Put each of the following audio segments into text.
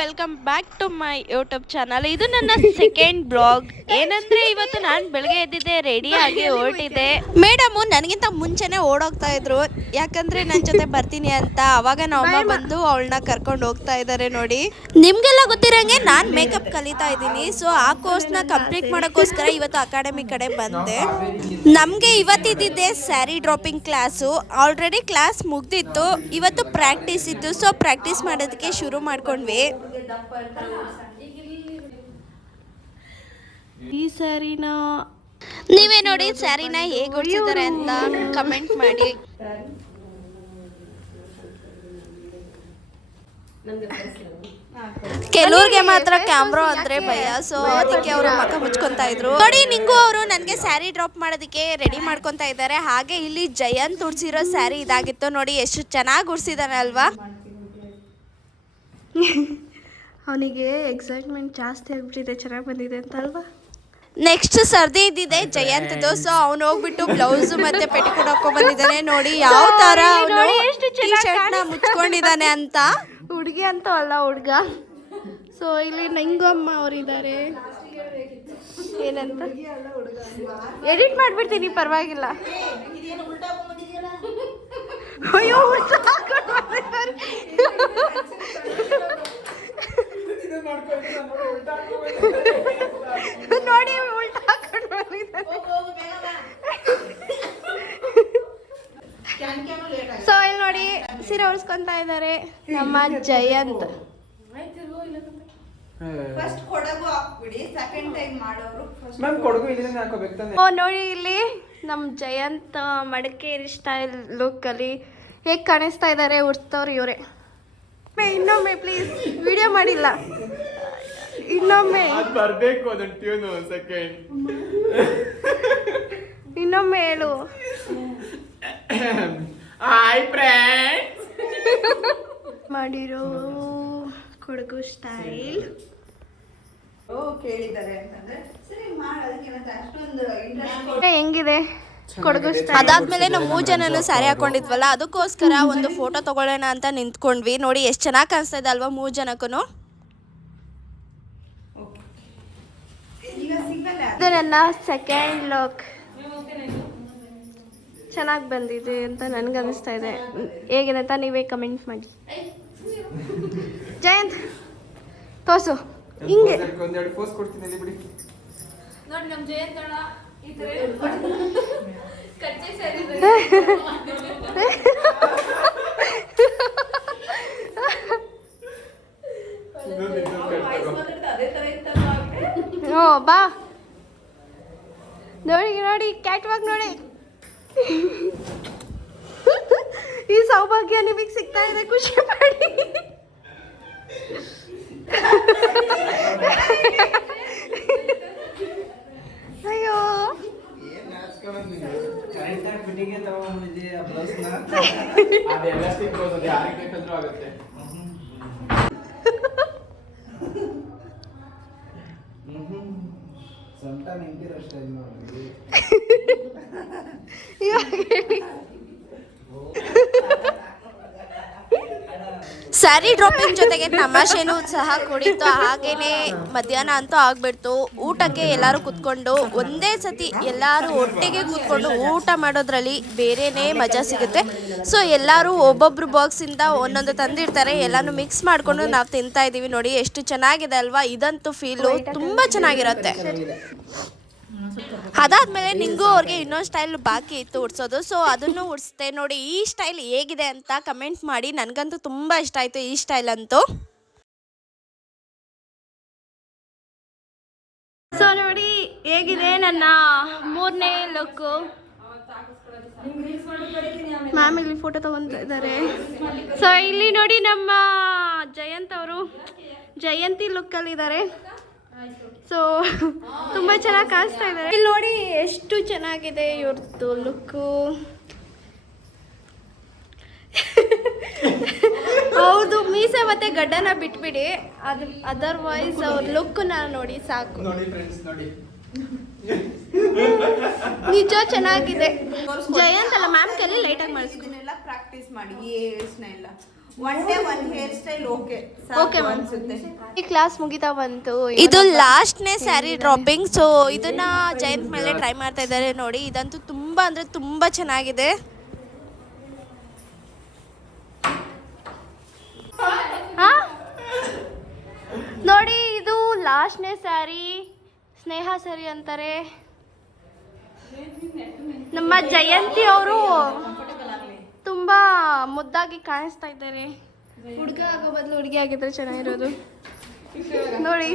Welcome back to my YouTube channel. ಇದು ನನ್ನ second blog. ಏನಂದ್ರೆ ಇವತ್ತು ನಾನು ಬೆಳಗ್ಗೆ ಎದ್ದಿದ್ದೆ, ರೆಡಿ ಆಗಿ ಹೊರಟಿದ್ದೆ. ಮೇಡಮು ನನಗಿಂತ ಮುಂಚೆನೆ ಓಡೋಗ್ತಾ ಇದ್ರು, ಯಾಕಂದ್ರೆ ನನ್ನ ಜೊತೆ ಬರ್ತೀನಿ ಅಂತ. ಅವಾಗ ನಮ್ಮ ಬಂದು ಅವಳನ್ನ ಕರ್ಕೊಂಡು ಹೋಗ್ತಾ ಇದ್ದಾರೆ. ನೋಡಿ, ನಿಮ್ಗೆಲ್ಲ ಗೊತ್ತಿರಂಗೆ ನಾನು ಮೇಕಪ್ ಕಲಿತಾ ಇದ್ದೀನಿ. ಸೊ ಆ ಕೋರ್ಸ್ನ ಕಂಪ್ಲೀಟ್ ಮಾಡೋಕ್ಕೋಸ್ಕರ ಇವತ್ತು ಅಕಾಡೆಮಿ ಕಡೆ ಬಂದೆ. ನಮಗೆ ಇವತ್ತಿದ್ದಿದ್ದೆ sari draping class. Already class ಮುಗ್ದಿತ್ತು, ಇವತ್ತು ಪ್ರಾಕ್ಟೀಸ್ ಇತ್ತು. ಸೊ ಪ್ರಾಕ್ಟೀಸ್ ಮಾಡೋದಕ್ಕೆ ಶುರು ಮಾಡ್ಕೊಂಡ್ವಿ. ಈ ಸ್ಯಾರಿನ ನೀವೇ ನೋಡಿ, ಸ್ಯಾರಿನ ಹೇಗೆ ಹೊಡ್ಸಿದ್ದಾರೆ ಅಂತ ಕಮೆಂಟ್ ಮಾಡಿ. ಕೆಲವ್ರಿಗೆ ಮಾತ್ರ ಕ್ಯಾಮ್ರಾ ಅಂದ್ರೆ ಭಯ, ಸೊ ಅದಕ್ಕೆ ಅವರು ಮಕ್ಕ ಮುಚ್ಕೊಂತಾ ಇದ್ರು. ನೋಡಿ, ನಿಂಗೂ ಅವರು ನನಗೆ ಸ್ಯಾರಿ ಡ್ರಾಪ್ ಮಾಡೋದಕ್ಕೆ ರೆಡಿ ಮಾಡ್ಕೊತಾ ಇದ್ದಾರೆ. ಹಾಗೆ ಇಲ್ಲಿ ಜಯಂತ್ ಉಡ್ಸಿರೋ ಸ್ಯಾರಿ ಇದಾಗಿತ್ತು. ನೋಡಿ ಎಷ್ಟು ಚೆನ್ನಾಗಿ ಉಡ್ಸಿದಾನೆ ಅಲ್ವಾ. ಅವನಿಗೆ ಎಕ್ಸೈಟ್ಮೆಂಟ್ ಜಾಸ್ತಿ ಆಗ್ಬಿಟ್ಟಿದೆ, ಚೆನ್ನಾಗಿ ಬಂದಿದೆ ಅಂತ ಅಲ್ವಾ. ನೆಕ್ಸ್ಟ್ ಸರ್ದಿ ಇದ್ದಿದೆ ಜಯಂತ್ದು. ಸೊ ಅವ್ನು ಹೋಗ್ಬಿಟ್ಟು ಬ್ಲೌಸ್ ಮತ್ತೆ ಪೆಟಿಕೋಟ್ ಹಾಕೊಂಡ್ ಬಂದಿದ್ದಾನೆ. ನೋಡಿ ಯಾವ ತರ ಟೀ ಶರ್ಟ್ ನ ಮುಚ್ಕೊಂಡಿದ್ದಾನೆ ಅಂತ. ಹುಡುಗಿ ಅಂತ ಅಲ್ಲ, ಹುಡುಗ. ಸೊ ಇಲ್ಲಿ ನಂಗಮ್ಮ ಅವರಿದ್ದಾರೆ. ಏನಂತ ಎಡಿಟ್ ಮಾಡ್ಬಿಡ್ತೀನಿ, ಪರವಾಗಿಲ್ಲ. ಅಯ್ಯೋ, ನೋಡಿ ಉಲ್ಟಾ ಹಾಕೊಂಡು ಬಂದಿದ್ದಾರೆ. ಸೊ ಇಲ್ಲಿ ನೋಡಿ ಸೀರೆ ಉಳಿಸ್ಕೊಂತ ಇದ್ದಾರೆ ನಮ್ಮ ಜಯಂತ್. ನೋಡಿ ಇಲ್ಲಿ ನಮ್ಮ ಜಯಂತ್ ಮಡಿಕೇರಿ ಸ್ಟೈಲ್ ಲುಕ್ ಅಲ್ಲಿ ಹೇಗೆ ಕಾಣಿಸ್ತಾ ಇದ್ದಾರೆ ಉಡ್ಸ್ತವ್ರು ಇವರೇ. ಇನ್ನೊಮ್ಮೆ ಪ್ಲೀಸ್, ವಿಡಿಯೋ ಮಾಡಿಲ್ಲ, ಇನ್ನೊಮ್ಮೆ ಇನ್ನೊಮ್ಮೆ ಹೇಳು. ಮಾಡಿರೋ ಕೊಡಗು ಸ್ಟೈಲ್ ಹೆಂಗಿದೆ ಕೊಡಗು ಸ್ಟೈಲ್. ಅದಾದ್ಮೇಲೆ ನಾವು 3 ಜನನು ಸ್ಯಾರಿ ಹಾಕೊಂಡಿದ್ವಲ್ಲ, ಅದಕ್ಕೋಸ್ಕರ ಒಂದು ಫೋಟೋ ತಗೊಳ್ಳೋಣ ಅಂತ ನಿಂತ್ಕೊಂಡ್ವಿ. ನೋಡಿ ಎಷ್ಟು ಚೆನ್ನಾಗಿ ಕಾಣಿಸ್ತಾ ಇದೆ ಅಲ್ವಾ 3 ಜನಕ್ಕೂ. ಇದು ನನ್ನ ಸೆಕೆಂಡ್ ಲುಕ್. ಚೆನ್ನಾಗಿ ಬಂದಿದೆ ಅಂತ ನನಗನ್ನಿಸ್ತಾ ಇದೆ. ಹೇಗಿದೆ ಅಂತ ನೀವೇ ಕಮೆಂಟ್ ಮಾಡಿ. ಜಯಂತ್ ತೋರ್ಸು, ಹಿಂಗೆ ನೋಡಿ ನಮ್ಮ ಜಯಂತ್ ಈ ತರ ಕಚ್ಚೆ ಸ್ಯಾರಿ. ಓ ಬಾ, ನೋಡಿ ನೋಡಿ ಕ್ಯಾಟ್ ವಾಕ್ ನೋಡಿ. ಈ ಸೌಭಾಗ್ಯ ನಿಮಗೆ ಸಿಗ್ತಾ ಇದೆ, ಖುಷಿ ಪಡಿ. ಅಯ್ಯೋ, ಸ್ಯಾರಿ ಡ್ರಾಪಿಂಗ್ ಜೊತೆಗೆ ತಮಾಷೆನೂ ಸಹ ಕುಡಿತು. ಹಾಗೇನೆ ಮಧ್ಯಾಹ್ನ ಅಂತೂ ಆಗ್ಬಿಡ್ತು. ಊಟಕ್ಕೆ ಎಲ್ಲರೂ ಕುತ್ಕೊಂಡು ಒಂದೇ ಸತಿ ಎಲ್ಲರೂ ಒಟ್ಟಿಗೆ ಕೂತ್ಕೊಂಡು ಊಟ ಮಾಡೋದ್ರಲ್ಲಿ ಬೇರೆನೇ ಮಜಾ ಸಿಗುತ್ತೆ. ಸೊ ಎಲ್ಲರೂ ಒಬ್ಬೊಬ್ರು ಬಾಕ್ಸಿಂದ ಒಂದೊಂದು ತಂದಿರ್ತಾರೆ, ಎಲ್ಲಾನು ಮಿಕ್ಸ್ ಮಾಡಿಕೊಂಡು ನಾವು ತಿಂತಾ ಇದ್ದೀವಿ. ನೋಡಿ ಎಷ್ಟು ಚೆನ್ನಾಗಿದೆ ಅಲ್ವಾ. ಇದಂತೂ ಫೀಲು ತುಂಬ ಚೆನ್ನಾಗಿರುತ್ತೆ. ಅದಾದ್ಮೇಲೆ ನಿಂಗೂ ಅವ್ರಿಗೆ ಇನ್ನೊಂದು ಸ್ಟೈಲ್ ಬಾಕಿ ಇತ್ತು ಉಡ್ಸೋದು. ಸೊ ಅದನ್ನು ಉಡ್ಸ್ತೆ. ನೋಡಿ ಈ ಸ್ಟೈಲ್ ಹೇಗಿದೆ ಅಂತ ಕಮೆಂಟ್ ಮಾಡಿ. ನನಗಂತೂ ತುಂಬ ಇಷ್ಟ ಆಯಿತು ಈ ಸ್ಟೈಲ್ ಅಂತೂ. ಸೊ ನೋಡಿ ಹೇಗಿದೆ ನನ್ನ 3ನೇ ಲುಕ್ಕು. ಮ್ಯಾಮ್ ಇಲ್ಲಿ ಫೋಟೋ ತಗೊಂತ ಇದ್ದಾರೆ. ಸೊ ಇಲ್ಲಿ ನೋಡಿ ನಮ್ಮ ಜಯಂತ್ ಅವರು ಜಯಂತಿ ಲುಕ್ಕಲ್ಲಿದ್ದಾರೆ. ಸೊ ತುಂಬ ಚೆನ್ನಾಗಿ ಕಾಣಿಸ್ತಾ ಇದ್ದಾರೆ. ಇಲ್ಲಿ ನೋಡಿ ಎಷ್ಟು ಚೆನ್ನಾಗಿದೆ ಇವ್ರದ್ದು ಲುಕ್ಕು. ಹೌದು, ಮೀಸೆ ಮತ್ತೆ ಗಡ್ಡನ ಬಿಟ್ಬಿಡಿ, ಅದರ್ವೈಸ್ ಅವ್ರ ಲುಕ್ನ ನೋಡಿ ಸಾಕು. ನಿಜ ಚೆನ್ನಾಗಿದೆ. ಜಯಂತ್ ಅಲ್ಲ ಮ್ಯಾಮ್ ಕೈಲಿ ಲೈಟಾಗಿ ಮಾಡಿಸ್ಕೊಳ್ಳಿ. ಪ್ರಾಕ್ಟೀಸ್ ಮಾಡಿ ಈ ಹೇರ್ಸ್ನ ಎಲ್ಲ one day one hair style okay ಅನ್ಸುತ್ತೆ. ಈ ಕ್ಲಾಸ್ ಮುಗಿತಾ ಬಂತು. ಇದು ಲಾಸ್ಟ್ನೇ ಸ್ಯಾರಿ ಡ್ರಾಪಿಂಗ್. ಸೊ ಇದನ್ನ ಜಯಂತ್ ಮೇಲೆ ಟ್ರೈ ಮಾಡ್ತಾ ಇದ್ದಾರೆ ನೋಡಿ. ಇದಂತೂ ತುಂಬಾ ಅಂದ್ರೆ ತುಂಬಾ ಚೆನ್ನಾಗಿದೆ. ನೋಡಿ ಇದು ಲಾಸ್ಟ್ನೇ ಸ್ಯಾರಿ, ಸ್ನೇಹ ಸ್ಯಾರಿ ಅಂತಾರೆ. ನಮ್ಮ ಜಯಂತಿ ಅವರು ತುಂಬಾ ಮುದ್ದಾಗಿ ಕಾಣಿಸ್ತಾ ಇದ್ದಾರೆ. ಹುಡುಗ ಆಗೋ ಬದಲು ಹುಡುಗಿ ಆಗಿದ್ರೆ ಚೆನ್ನಾಗಿರೋದು. ನೋಡಿ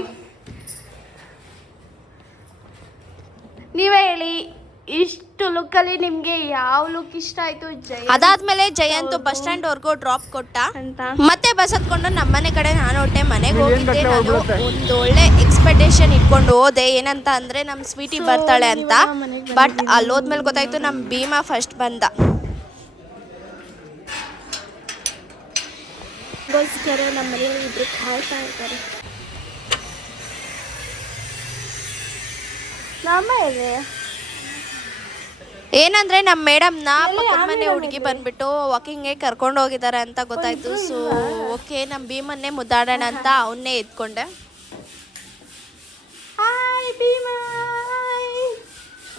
ನೀವೇ ಹೇಳಿ, ಇಷ್ಟು ಲುಕ್ಕಲ್ಲಿ ನಿಮ್ಗೆ ಯಾವ ಲುಕ್ ಇಷ್ಟ ಆಯ್ತು? ಅದಾದ್ಮೇಲೆ ಜಯಂತ್ ಬಸ್ ಸ್ಟ್ಯಾಂಡ್ ವರ್ಗೂ ಡ್ರಾಪ್ ಕೊಟ್ಟ ಅಂತ ಮತ್ತೆ ಬಸ್ ಹತ್ಕೊಂಡು ನಮ್ಮನೆ ಕಡೆ ನಾನು ಹೊಟ್ಟೆ ಮನೆಗೆ ಹೋಗಿದ್ದೆ. ನಾನು ಒಂದು ಒಳ್ಳೆ ಎಕ್ಸ್ಪೆಕ್ಟೇಷನ್ ಇಟ್ಕೊಂಡು ಹೋದೆ. ಏನಂತ ಅಂದ್ರೆ ನಮ್ ಸ್ವೀಟಿ ಬರ್ತಾಳೆ ಅಂತ. ಬಟ್ ಅಲ್ಲಿ ಹೋದ್ಮೇಲೆ ಗೊತ್ತಾಯ್ತು ನಮ್ ಭೀಮಾ ಫಸ್ಟ್ ಬಂದ. ನಮ್ಮ ಮನೆಯಲ್ಲಿ ಇಬ್ರು ಕಾಯ್ತಾ ಇರ್ತಾರೆ. ಆಮೇಲೆ ಏನಂದ್ರೆ ನಮ್ಮ ಮೇಡಮ್ನ ಪಕ್ಕದ ಮನೆ ಹುಡುಗಿ ಬಂದ್ಬಿಟ್ಟು ವಾಕಿಂಗ್ಗೆ ಕರ್ಕೊಂಡು ಹೋಗಿದ್ದಾರೆ ಅಂತ ಗೊತ್ತಾಯ್ತು. ಸೊ ಓಕೆ, ನಮ್ಮ ಭೀಮನ್ನೇ ಮುದ್ದಾಡೋಣ ಅಂತ ಅವನ್ನೇ ಎತ್ಕೊಂಡೆ. ಹಾಯ್ ಭೀಮಾ,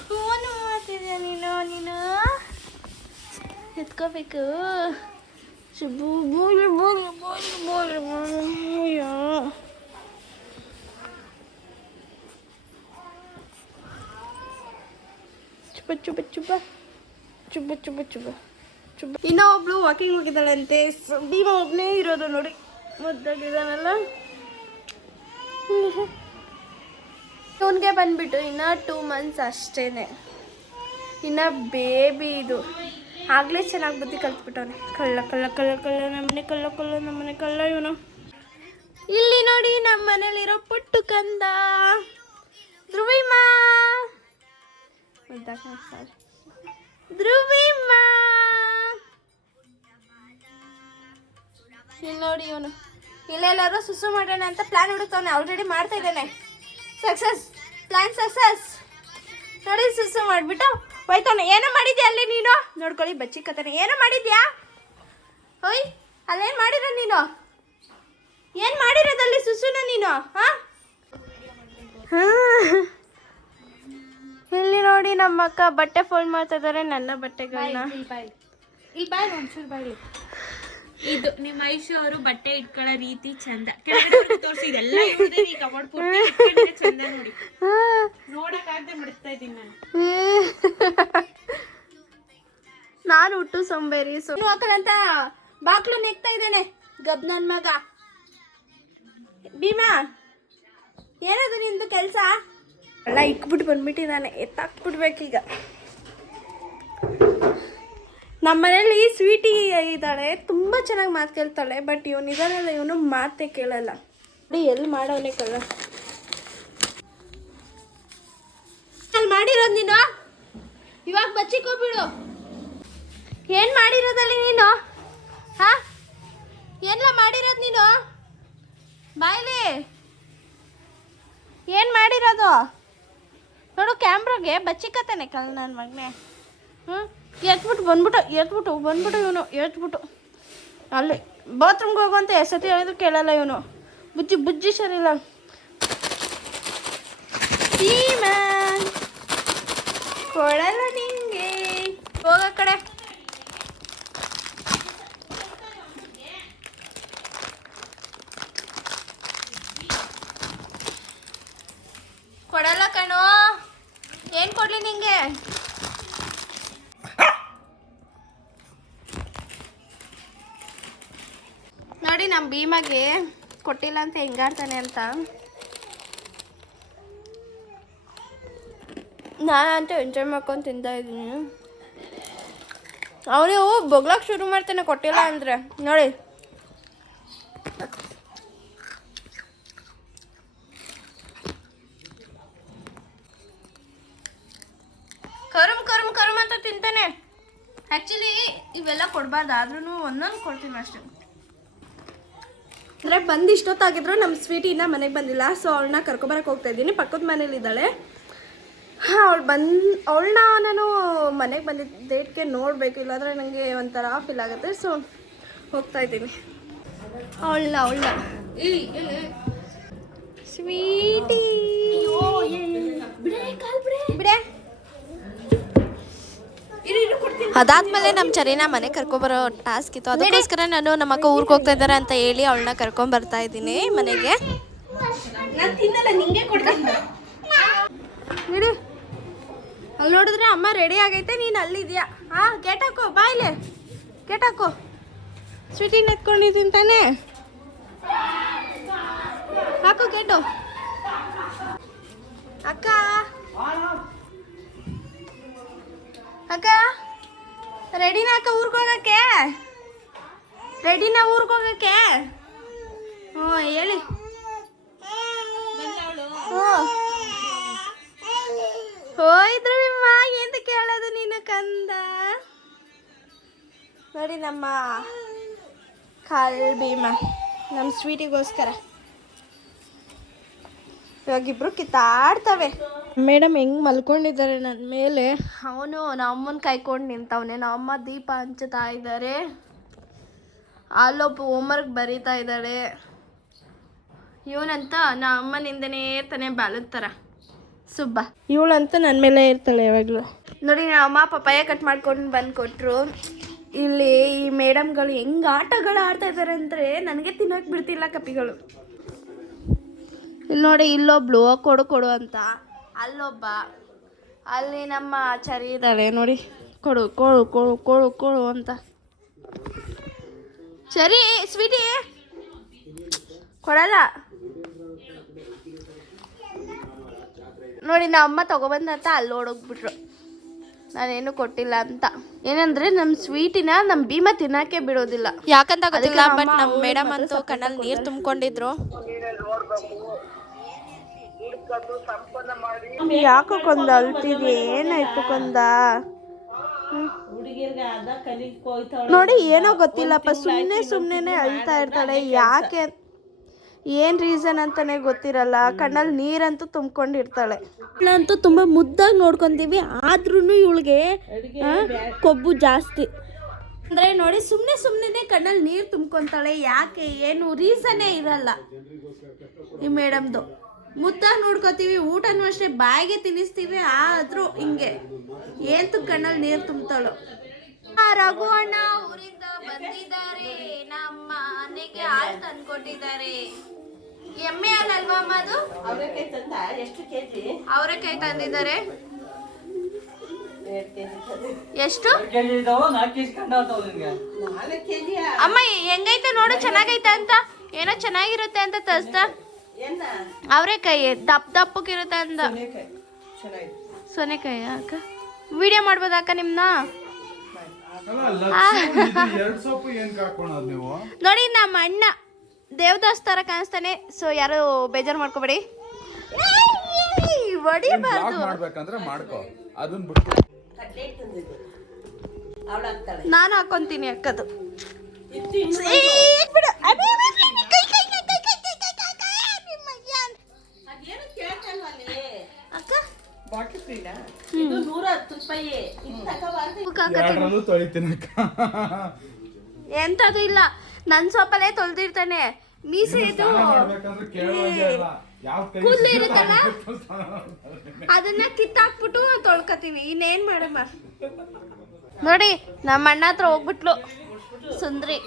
ಫೋನ್ ಮಾಡ್ತಿದ್ಯಾ ನೀನು? ಎತ್ಕೋಬೇಕು. ಶುಭು ಬೋಲ್ ಬೋಲ್ ಬೋಲ್ ಬೋಲ್ ಅಯ್ಯೋ. ಚುಬ್ಬ ಚುಬ್ಬ ಚುಬ್ಬ ಚುಬ್ಬ ಚುಬ್ಬ ಚುಬ್ಬ ಚುಬ್ಬ. ಇನ್ನೂ ಒಬ್ಳು ವಾಕಿಂಗ್ ಹೋಗಿದ್ದಾಳಂತೆ. ಭೀಮ ಒಬ್ಬನೇ ಇರೋದು ನೋಡಿ, ಮುದ್ದಾಗಿದ್ದಾನಲ್ಲ. ಇವನಿಗೆ ಬಂದ್ಬಿಟ್ಟು ಇನ್ನು 2 months ಅಷ್ಟೇನೆ. ಇನ್ನು ಬೇಬಿ ಇದು. ಆಗಲೇ ಚೆನ್ನಾಗಿ ಬುದ್ಧಿ ಕಲ್ತ್ಬಿಟ್ಟವನೆ. ಕಳ್ಳ ಕಳ್ಳ ಕಳ್ಳ ಕಳ್ಳ ನಮ್ಮನೆ ಕಳ್ಳ ಕಳ್ಳ ನಮ್ಮನೆ ಕಳ್ಳ ಇವನು. ಇಲ್ಲಿ ನೋಡಿ ನಮ್ಮ ಮನೇಲಿರೋ ಪುಟ್ಟು ಕಂದ ಧ್ರುವಿಮಾ. ಧ್ರುವಿಮಾ ಇಲ್ಲಿ ನೋಡಿ ಇವನು. ಇಲ್ಲೆಲ್ಲರೂ ಸುಸು ಮಾಡೋಣ ಅಂತ ಪ್ಲಾನ್ ಹುಡುಕ್ತವನೆ. ಆಲ್ರೆಡಿ ಮಾಡ್ತಾ ಇದ್ದಾನೆ. Success, plan success. ನೋಡಿ ಸುಸು ಮಾಡಿಬಿಟ್ಟು ಹೋಯ್ತಾನೆ. ಏನೋ ಮಾಡಿದ್ಯಾ ಅಲ್ಲಿ ನೀನು? ನೋಡ್ಕೊಳ್ಳಿ ಬಚ್ಚಿ ಕತಾನೆ. ಏನೋ ಮಾಡಿದ್ಯಾ? ಹೋಯ್, ಅಲ್ಲೇನು ಮಾಡಿರೋ ನೀನು? ಏನು ಮಾಡಿರೋದಲ್ಲಿ ಸುಸುನ ನೀನು? ಇಲ್ಲಿ ನೋಡಿ ನಮ್ಮ ಅಕ್ಕ ಬಟ್ಟೆ ಫೋಲ್ಡ್ ಮಾಡ್ತಾ ಇದ್ದಾರೆ, ನನ್ನ ಬಟ್ಟೆಗಳನ್ನ. ಇಲ್ಲಿ ಬಾಯ್ ಒಂಚೂರು ಬಾಯಿ. ಇದು ನಿಮ್ಮ ಐಶು ಅವರು ಬಟ್ಟೆ ಇಟ್ಕೊಳ್ಳೋ ರೀತಿ ಚಂದ. ಕೆಳಗಡೆ ತೋರಿಸಿ, ಇದೆಲ್ಲ ಇವ್ರದೇ. ಈ ಕಬೋರ್ಡ್ ಪೂರ್ತಿ ಇಟ್ಕೊಂಡಿದ್ರೆ ಚಂದ ನೋಡಿ. ನೋಡಕ್ಕಾಗದೆ ಮಡ್ತಾ ಇದ್ದೀನಿ ನಾನು ಹುಟ್ಟು ಸೊಂಬೇರಿ. ಹಾಕಲಂತ ಬಾಕ್ಲು ನೆಕ್ತಾ ಇದ್ದಾನೆ ಗಬ್ ನನ್ ಮಗ. ಭೀಮಾ, ಏನದು ನಿಂದು ಕೆಲಸ? ಎಲ್ಲ ಇಕ್ಬಿಟ್ಟು ಬಂದ್ಬಿಟ್ಟಿದ್ದಾನೆ. ಎತ್ತಾಕ್ಬಿಡ್ಬೇಕೀಗ. ನಮ್ಮ ಮನೇಲಿ ಸ್ವೀಟಿ ಇದ್ದಾಳೆ, ತುಂಬ ಚೆನ್ನಾಗಿ ಮಾತು ಕೇಳ್ತಾಳೆ. ಬಟ್ ಇವನಿದಾನಲ್ಲ, ಇವನು ಮಾತೇ ಕೇಳಲ್ಲ. ಎಲ್ಲಿ ಮಾಡವನೇ ಕಳ್ಳ. ಅಲ್ಲಿ ಮಾಡಿರೋದು ನೀನು ಇವಾಗ ಬಚ್ಚಿಕೋಬಿಡು. ಏನು ಮಾಡಿರೋದಲ್ಲಿ ನೀನು? ಎಲ್ಲ ಮಾಡಿರೋದು ನೀನು? ಬಾಯ್ಲಿ ಏನು ಮಾಡಿರೋದು ನೋಡು. ಕ್ಯಾಮ್ರಾಗೆ ಬಚ್ಚಿಕತಾನೆ ಕಳ್ಳ ನನ್ನ ಮಗನೇ. ಎತ್ಬಿಟ್ಟು ಬಂದ್ಬಿಟ್ಟು ಇವನು ಎತ್ಬಿಟ್ಟು ಅಲ್ಲಿ ಬಾತ್ರೂಮ್ಗೆ ಹೋಗುವಂತ ಎಸತಿ ಹೇಳಿದ್ರು ಕೇಳಲ್ಲ ಇವನು. ಬುಜ್ಜಿ ಸರಿಲ್ಲ. ಕೊಡಲ್ಲ ನಿಂಗೆ. ಹೋಗ ಕಡೆ. ಕೊಡಲ್ಲ ಕಣೋ. ಏನು ಕೊಡ್ಲಿ ನಿಂಗೆ? ನೋಡಿ ನಮ್ಮ ಭೀಮಗೆ ಕೊಟ್ಟಿಲ್ಲ ಅಂತ ಹೆಂಗಾಡ್ತಾನೆ ಅಂತ. ನಾನಂತೂ ಎಂಜಾಯ್ ಮಾಡ್ಕೊಂಡು ತಿಂತಾ ಇದ್ದೀನಿ. ಅವನು ಬೊಗ್ಲಕ್ಕೆ ಶುರು ಮಾಡ್ತಾನೆ ಕೊಟ್ಟಿಲ್ಲ ಅಂದರೆ. ನೋಡಿ ಕರುಮ್ ಅಂತ ತಿಂತಾನೆ. ಆ್ಯಕ್ಚುಲಿ ಇವೆಲ್ಲ ಕೊಡಬಾರ್ದು, ಆದ್ರೂ ಒಂದೊಂದು ಕೊಡ್ತೀನಿ ಅಷ್ಟೇ. ಅಂದರೆ ಬಂದು ಇಷ್ಟೊತ್ತಾಗಿದ್ರು ನಮ್ಮ ಸ್ವೀಟಿ ಇನ್ನೂ ಮನೆಗೆ ಬಂದಿಲ್ಲ. ಸೊ ಅವಳನ್ನ ಕರ್ಕೊಬರಕ್ಕೆ ಹೋಗ್ತಾ ಇದ್ದೀನಿ. ಪಕ್ಕದ ಮನೇಲಿದ್ದಾಳೆ. ಹಾಂ ಅವಳನ್ನ ನಾನು ಮನೆಗೆ ಬಂದಿದ್ದ ಡೇಟ್ಗೆ ನೋಡಬೇಕು, ಇಲ್ಲಾಂದರೆ ನನಗೆ ಒಂಥರ ಫೀಲ್ ಆಗುತ್ತೆ. ಸೊ ಹೋಗ್ತಾ ಇದ್ದೀನಿ ಅವಳನ್ನ ಸ್ವೀಟಿ ಬಿಡೆ. ಅದಾದ್ಮೇಲೆ ನಮ್ಮ ಚರಿನ ಮನೆ ಕರ್ಕೊಂಬರೋ ಟಾಸ್ಕ್ ಇತ್ತು, ಅದಕ್ಕೋಸ್ಕರ ನಾನು ನಮ್ಮ ಅಕ್ಕ ಊರಿಗೆ ಹೋಗ್ತಾ ಇದ್ದಾರೆ ಅಂತ ಹೇಳಿ ಅವಳನ್ನ ಕರ್ಕೊಂಬರ್ತಾ ಇದ್ದೀನಿ ಮನೆಗೆ. ನೋಡಿ ಅಲ್ಲಿ ನೋಡಿದ್ರೆ ಅಮ್ಮ ರೆಡಿ ಆಗೈತೆ, ನೀನು ಅಲ್ಲಿದ್ಯಾ. ಹಾಂ ಗೇಟ್ ಹಾಕೋ, ಬಾಯ್ಲೆ ಗೇಟ್ ಹಾಕೋ. ಸ್ವೀಟಿನ ಎತ್ಕೊಂಡಿದ್ದೀನಿ ತಾನೇ, ಹಾಕು ಗೇಟು. ಅಕ್ಕ ಅಕ್ಕ ರೆಡಿನಾ ಅಕ್ಕ ಊರಿಗೆ ಹೋಗಕ್ಕೆ? ರೆಡಿನಾ ಊರಿಗೆ ಹೋಗಕ್ಕೆ? ಹ್ಞೂ ಹೇಳಿ. ಹೋಯ್ದ್ರು ನಿಮ್ಮ ಎಂತ ಕೇಳೋದು ನೀನು ಕಂದ. ನೋಡಿ ನಮ್ಮ ಕಾಲ್ ಭೀಮ ನಮ್ಮ ಸ್ವೀಟಿಗೋಸ್ಕರ ಇವಾಗಿಬ್ರು ಕಿತ್ತಾಡ್ತವೆ. ಮೇಡಮ್ ಹೆಂಗೆ ಮಲ್ಕೊಂಡಿದ್ದಾರೆ ನನ್ನ ಮೇಲೆ, ಅವನು ನಮ್ಮನ್ನ ಕಾಯ್ಕೊಂಡು ನಿಂತವನೆ. ನಮ್ಮಮ್ಮ ದೀಪ ಹಂಚ್ತಾ ಇದ್ದಾರೆ, ಅಲ್ಲೊಬ್ಬ ಹೋಮ್ವರ್ಕ್ ಬರೀತಾ ಇದ್ದಾಳೆ. ಇವನಂತ ನಮ್ಮನಿಂದನೇ ಇರ್ತಾನೆ ಬ್ಯಾಲದ ಥರ ಸುಬ್ಬ. ಇವಳಂತೂ ನನ್ನ ಮೇಲೆ ಇರ್ತಾಳೆ ಯಾವಾಗಲೂ. ನೋಡಿ ನಮ್ಮ ಪಪ್ಪಾಯ ಕಟ್ ಮಾಡ್ಕೊಂಡು ಬಂದು ಕೊಟ್ಟರು. ಇಲ್ಲಿ ಈ ಮೇಡಮ್ಗಳು ಹೆಂಗೆ ಆಟಗಳು ಆಡ್ತಾ ಇದ್ದಾರೆ ಅಂದರೆ ನನಗೆ ತಿನ್ನೋಕೆ ಬಿಡ್ತಿಲ್ಲ ಕಪಿಗಳು. ಇಲ್ಲಿ ನೋಡಿ ಇಲ್ಲೊಬ್ಳು ಕೊಡು ಅಂತ, ಅಲ್ಲೊಬ್ಬ, ಅಲ್ಲಿ ನಮ್ಮ ಚರಿ ಇದ್ದಾಳೆ ನೋಡಿ, ಕೊಡು ಕೊಡು ಕೊಡು ಕೊಡು ಕೊಡು ಅಂತ. ಸರಿ ಸ್ವೀಟಿ ಕೊಡಲ್ಲ. ನೋಡಿ ನಮ್ಮ ಅಮ್ಮ ತಗೊಬಂದಂತ ಅಲ್ಲಿ ಓಡೋಗ್ಬಿಟ್ರು, ನಾನೇನು ಕೊಟ್ಟಿಲ್ಲ ಅಂತ. ಏನಂದ್ರೆ ನಮ್ಮ ಸ್ವೀಟಿನ ನಮ್ಮ ಭೀಮ ತಿನ್ನಕ್ಕೆ ಬಿಡೋದಿಲ್ಲ, ಯಾಕಂತ ಗೊತ್ತಿಲ್ಲ. ಬಟ್ ನಮ್ಮ ಮೇಡಮ್ ಅಂತೂ ಕಣ್ಣಲ್ಲಿ ನೀರು ತುಂಬಿಕೊಂಡಿದ್ರು. ಯಾಕೋ ಕೊಂದ ಅಳ್ತಿದ್ಯ, ಏನಾಯ್ತು ಕೊಂದ? ನೋಡಿ ಏನೋ ಗೊತ್ತಿಲ್ಲಪ್ಪ, ಸುಮ್ಮನೆ ಅಳ್ತಾ ಇರ್ತಾಳೆ. ಯಾಕೆ ಏನು ರೀಸನ್ ಅಂತಾನೆ ಗೊತ್ತಿರಲ್ಲ. ಕಣ್ಣಲ್ಲಿ ನೀರಂತೂ ತುಂಬ್ಕೊಂಡಿರ್ತಾಳೆ. ಇವಳಂತೂ ತುಂಬ ಮುದ್ದಾಗಿ ನೋಡ್ಕೊಂತೀವಿ, ಆದ್ರೂ ಇವಳಿಗೆ ಕೊಬ್ಬು ಜಾಸ್ತಿ. ಅಂದರೆ ನೋಡಿ ಸುಮ್ಮನೆ ಕಣ್ಣಲ್ಲಿ ನೀರು ತುಂಬ್ಕೊತಾಳೆ. ಯಾಕೆ ಏನು ರೀಸನ್ನೇ ಇರಲ್ಲ ಈ ಮೇಡಮ್ದು. ಮುದ್ದಾಗಿ ನೋಡ್ಕೋತೀವಿ, ಊಟನೂ ಅಷ್ಟೇ ಬಾಯಿಗೆ ತಿನ್ನಿಸ್ತೀವಿ, ಆದರೂ ಹಿಂಗೆ ಏಂತು ಕಣ್ಣಲ್ಲಿ ನೀರು ತುಂಬ್ತಾಳು. ರಘು ಅಣ್ಣ ಊರಿಂದ ಬಂದಿದ್ದಾರೆ, ನಮ್ಮ ಮನೆಗೆ ಹಾಲು ತಂದ್ಕೊಟ್ಟಿದ್ದಾರೆ. ಎಮ್ಮೆ ಹಾಲಲ್ವಾ ಅಮ್ಮ ಅದು? ಅವರೆಕಾಯಿ ತಂದಿದ್ದಾರೆ. ಎಷ್ಟು ಅಮ್ಮ? ಹೆಂಗೈತೆ ನೋಡು, ಚೆನ್ನಾಗೈತೆ ಅಂತ, ಏನೋ ಚೆನ್ನಾಗಿರುತ್ತೆ ಅಂತ ತರಿಸ್ದ. ಅವರೆಕಾಯಿ ದಪ್ಪಕ್ಕಿರುತ್ತೆ ಅಂದ. ಸೊನೆಕಾಯಿ ಅಕ್ಕ ವಿಡಿಯೋ ಮಾಡ್ಬೋದಾ ಅಕ್ಕ ನಿಮ್ನ? ನೋಡಿ ನಮ್ಮ ಅಣ್ಣ ದೇವದಾಸ್ ತರ ಕಾಣಿಸ್ತಾನೆ. ಸೊ ಯಾರು ಬೇಜಾರು ಮಾಡ್ಕೋಬೇಡಿ, ಹೊಡಿಬಾರ್ದು. ನಾನು ಹಾಕೊಂತೀನಿ ಅಕ್ಕದು. ಎಂತದು ಇಲ್ಲ, ನನ್ ಸೊಪ್ಪಲ್ಲೇ ತೊಳ್ದಿರ್ತಾನೆ. ಮೀಸೆ ಇದು ಕೂದಲು ಇರುತ್ತಲ್ಲ, ಅದನ್ನ ಕಿತ್ತಾಕ್ಬಿಟ್ಟು ತೊಳ್ಕೊತೀನಿ. ಇನ್ನೇನ್ ಮಾಡಮ್ಮ. ನೋಡಿ ನಮ್ಮ ಅಣ್ಣ ಹತ್ರ ಹೋಗ್ಬಿಟ್ಲು ಸುಂದ್ರಿ.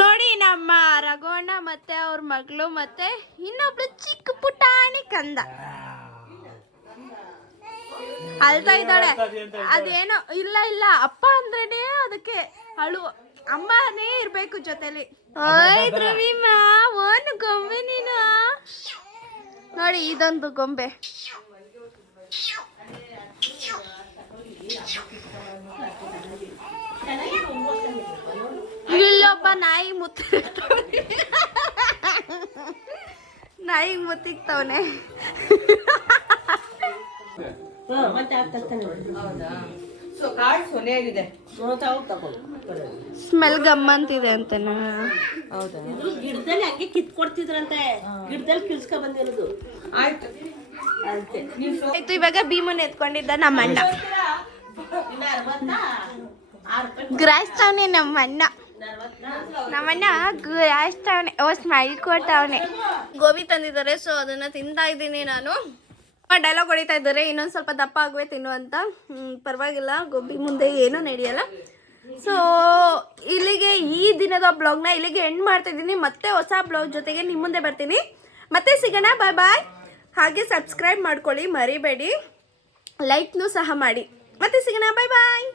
ನೋಡಿ ನಮ್ಮ ರಘುವಣ್ಣ ಮತ್ತೆ ಅವ್ರ ಮಗಳು ಮತ್ತೆ ಇನ್ನೊಬ್ಳು ಚಿಕ್ಕ ಪುಟಾಣಿ ಕಂದ ಅಳ್ತಾ ಇದ್ದಾಳೆ. ಅದೇನೋ ಇಲ್ಲ ಅಪ್ಪ ಅಂದ್ರೇನೆ ಅದಕ್ಕೆ ಅಳು, ಅಮ್ಮನೇ ಇರ್ಬೇಕು ಜೊತೆಲಿ. ಒಂದು ಗೊಂಬೆ ನೀನು ನೋಡಿ, ಇದೊಂದು ಗೊಂಬೆ. ಇಲ್ಲೊಬ್ಬ ನಾಯಿ ಕಾಳು ಸೊನೆಯಾಗಿದೆ. ಸ್ಮೆಲ್ ಗಮ್ಮಂತಿದೆ ಅಂತೆ ಹೌದಾ? ಗಿಡದಲ್ಲಿ ಹಂಗೆ ಕಿತ್ಕೊಡ್ತಿದ್ರಂತೆ, ಗಿಡದಲ್ಲಿ ಕಿಳ್ಸ್ಕೊ ಬಂದಿರೋದು. ಆಯ್ತು. ಆಯ್ತು. ಇವಾಗ ಭೀಮನ್ ಎತ್ಕೊಂಡಿದ್ದ ನಮ್ಮ ಅಣ್ಣ, ಗ್ರಾಯಿಸ್ತಾವನೆ ನಮ್ಮಣ್ಣ ಗ್ರಾಯಿಸ್ತಾವನೆ. ಸ್ಮೈಲ್ ಕೊಟ್ಟವನೆ. ಗೋಬಿ ತಂದಿದ್ದಾರೆ, ಸೊ ಅದನ್ನ ತಿಂತಾ ಇದ್ದೀನಿ ನಾನು. ಡೈಲಾಗ್ ಹೊಡಿತಾ ಇದ್ದಾರೆ, ಇನ್ನೊಂದು ಸ್ವಲ್ಪ ದಪ್ಪ ಆಗುವೆ ತಿನ್ನು ಅಂತ. ಪರವಾಗಿಲ್ಲ, ಗೋಬಿ ಮುಂದೆ ಏನೂ ನಡೆಯಲ್ಲ. ಸೊ ಇಲ್ಲಿಗೆ ಈ ದಿನದ ಬ್ಲಾಗ್ನ ಇಲ್ಲಿಗೆ ಎಂಡ್ ಮಾಡ್ತಾ ಇದ್ದೀನಿ. ಮತ್ತೆ ಹೊಸ ಬ್ಲಾಗ್ ಜೊತೆಗೆ ನಿಮ್ಮ ಮುಂದೆ ಬರ್ತೀನಿ. ಮತ್ತೆ ಸಿಗೋಣ. ಬಾಯ್ ಬಾಯ್. ಹಾಗೆ ಸಬ್ಸ್ಕ್ರೈಬ್ ಮಾಡ್ಕೊಳ್ಳಿ ಮರಿಬೇಡಿ, ಲೈಕ್ನೂ ಸಹ ಮಾಡಿ. ಮತ್ತೆ ಸಿಗೋಣ. ಬಾಯ್ ಬಾಯ್.